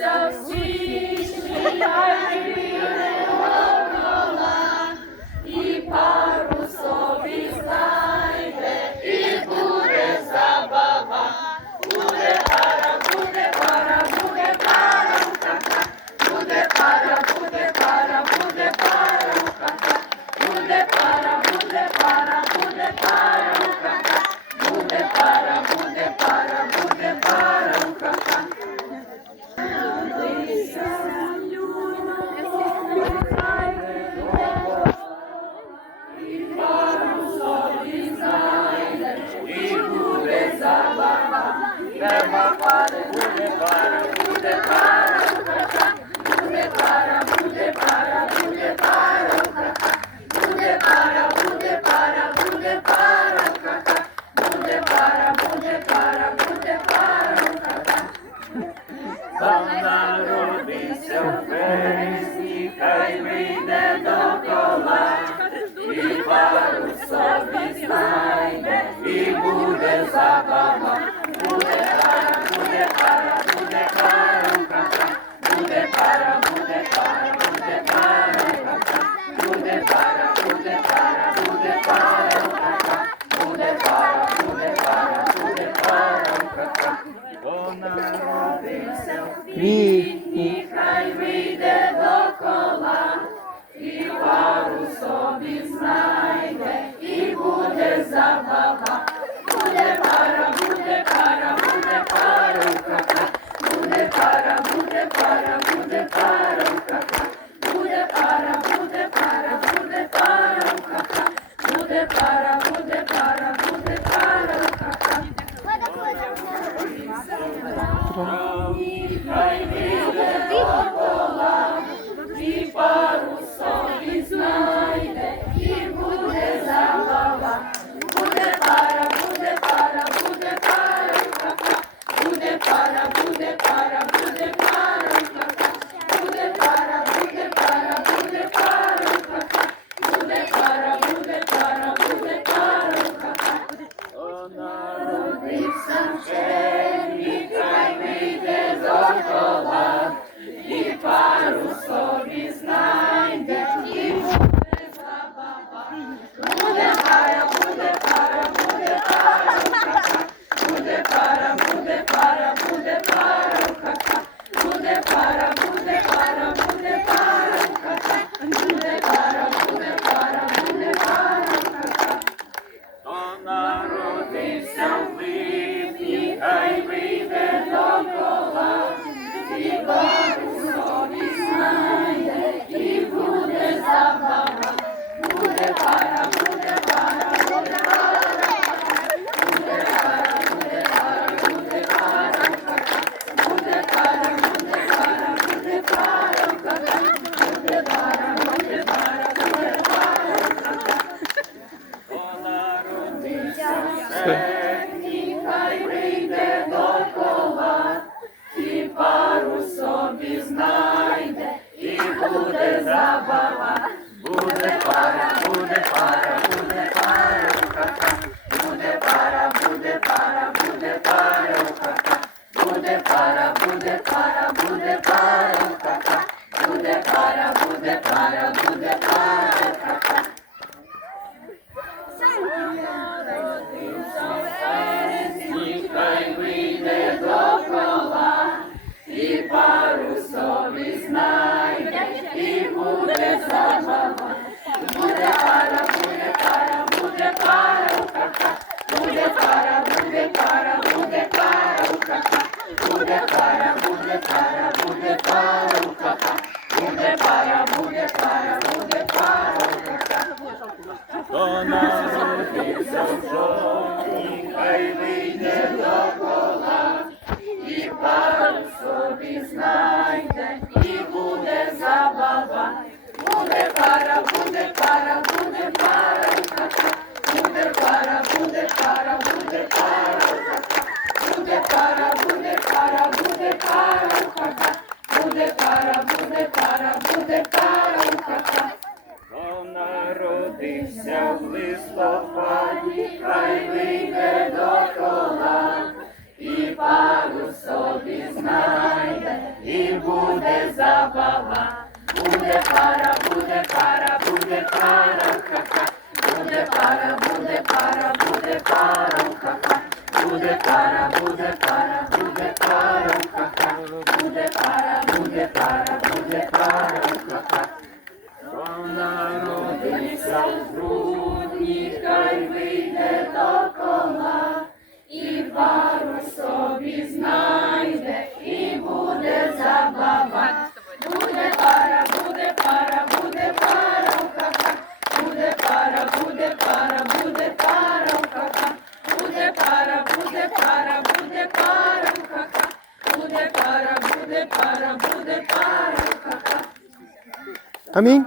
so sweet. Goodbye. пара, буде пара, буде пара, буде пара, буде пара, буде пара, буде пара, буде пара, буде пара, вона родився в квітні, хай вийде до кола, і пару собі знайде, і буде забава. para Thank you. жовтні, хай до кола, і пару собі знайде, і буде забава. Буде пара, буде пара, буде пара, буде пара, буде пара, буде пара, буде пара, буде пара, буде пара, буде пара, буде пара, буде пара. Народився в листопаді. Пара, буде пара, буде пара, ха-ха. Буде пара, буде пара, буде пара, ха-ха. Буде пара, буде пара, буде пара, ха-ха. Народився в грудні, хай вийде до кола, і пару собі знайде, і буде забава. Буде пара, буде пара, буде пара, ха-ха. Буде пара, буде пара, буде пара, ха-ха. Буде пара, буде пара, буде пара, ха-ха. Буде пара,